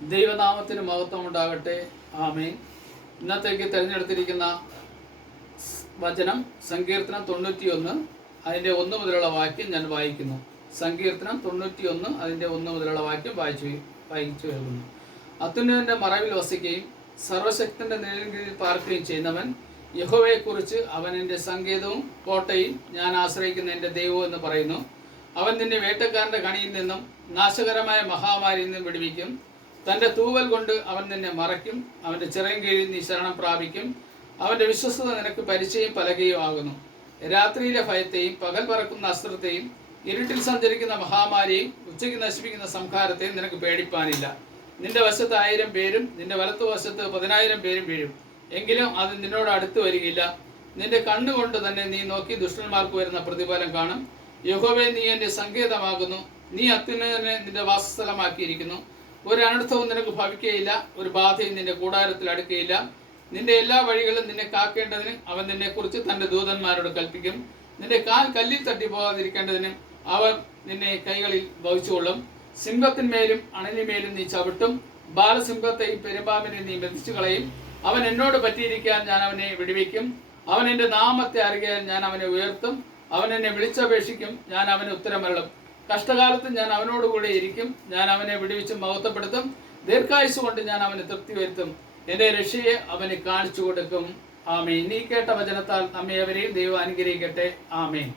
ദൈവനാമത്തിന് മഹത്വം ഉണ്ടാകട്ടെ ആമേൻ. ഇന്നത്തേക്ക് തിരഞ്ഞെടുത്തിരിക്കുന്ന വചനം സങ്കീർത്തനം തൊണ്ണൂറ്റിയൊന്ന് അതിന്റെ ഒന്ന് മുതലുള്ള വാക്യം ഞാൻ വായിക്കുന്നു. സങ്കീർത്തനം തൊണ്ണൂറ്റിയൊന്ന് അതിന്റെ ഒന്ന് മുതലുള്ള വാക്യം വായിച്ചു വായിച്ചു കേൾക്കുന്നു. അത്യുന്നതന്റെ മറവിൽ വസിക്കുകയും സർവശക്തന്റെ നിഴലിൻ കീഴിൽ പാർക്കുകയും ചെയ്യുന്നവൻ യഹോവയെക്കുറിച്ച് അവൻ എന്റെ സങ്കേതവും കോട്ടയും ഞാൻ ആശ്രയിക്കുന്ന എന്റെ ദൈവവും എന്ന് പറയുന്നു. അവൻ നിന്നെ വേട്ടക്കാരന്റെ കണിയിൽ നിന്നും നാശകരമായ മഹാമാരിയിൽ നിന്നും വിടുവിക്കും. തന്റെ തൂവൽ കൊണ്ട് അവൻ നിന്നെ മറയ്ക്കും അവന്റെ ചിറയും കീഴിൽ നീ ശരണം പ്രാപിക്കും. അവന്റെ വിശ്വസ്തത നിനക്ക് പരിചയം പലകയും ആകുന്നു. രാത്രിയിലെ ഭയത്തെയും പകൽ പറക്കുന്ന അസ്ത്രത്തെയും ഇരുട്ടിൽ സഞ്ചരിക്കുന്ന മഹാമാരിയും ഉച്ചയ്ക്ക് നശിപ്പിക്കുന്ന സംഹാരത്തെയും നിനക്ക് പേടിപ്പാനില്ല. നിന്റെ വശത്ത് ആയിരം പേരും നിന്റെ വലത്തുവശത്ത് പതിനായിരം പേരും വീഴും. എങ്കിലും അത് നിന്നോട് അടുത്ത് വരികയില്ല. നിന്റെ കണ്ണുകൊണ്ട് തന്നെ നീ നോക്കി ദുഷ്ടന്മാർക്ക് വരുന്ന പ്രതിഫലം കാണും. യഹോവെ നീ എന്റെ സങ്കേതമാകുന്നു. നീ അത്യുന്നതനെ നിന്റെ വാസസ്ഥലമാക്കിയിരിക്കുന്നു. ഒരു അനർത്ഥവും നിനക്ക് ഭവിക്കുകയില്ല ഒരു ബാധയും നിന്റെ കൂടാരത്തിൽ അടുക്കുകയില്ല. നിന്റെ എല്ലാ വഴികളും നിന്നെ കാക്കേണ്ടതിന് അവൻ നിന്നെ കുറിച്ച് തന്റെ ദൂതന്മാരോട് കൽപ്പിക്കും. നിന്റെ കാൽ കല്ലിൽ തട്ടി പോകാതിരിക്കേണ്ടതിന് അവൻ നിന്നെ കൈകളിൽ വഹിച്ചുകൊള്ളും സിംഹത്തിന്മേലും അണലിമേലും നീ ചവിട്ടും. ബാലസിംഹത്തെയും പെരുമ്പാമ്പിനെ നീ മെതിച്ചു കളയും. അവൻ എന്നോട് പറ്റിയിരിക്കാൻ ഞാൻ അവനെ വിടുവിക്കും. അവൻ എന്റെ നാമത്തെ അറിയാൻ ഞാൻ അവനെ ഉയർത്തും. അവൻ എന്നെ വിളിച്ചപേക്ഷിക്കും. ഞാൻ അവന് ഉത്തരമരളും. കഷ്ടകാലത്ത് ഞാൻ അവനോടുകൂടെ ഇരിക്കും. ഞാൻ അവനെ വിടുവിച്ച് മഹത്വപ്പെടുത്തും. ദീർഘായുസ് കൊണ്ട് ഞാൻ അവന് തൃപ്തി വരുത്തും. എന്റെ രക്ഷയെ അവന് കാണിച്ചു കൊടുക്കും ആമേ നീ കേട്ട വചനത്താൽ നമ്മെ അവരെയും ദൈവം അനുഗ്രഹിക്കട്ടെ. ആമേൻ.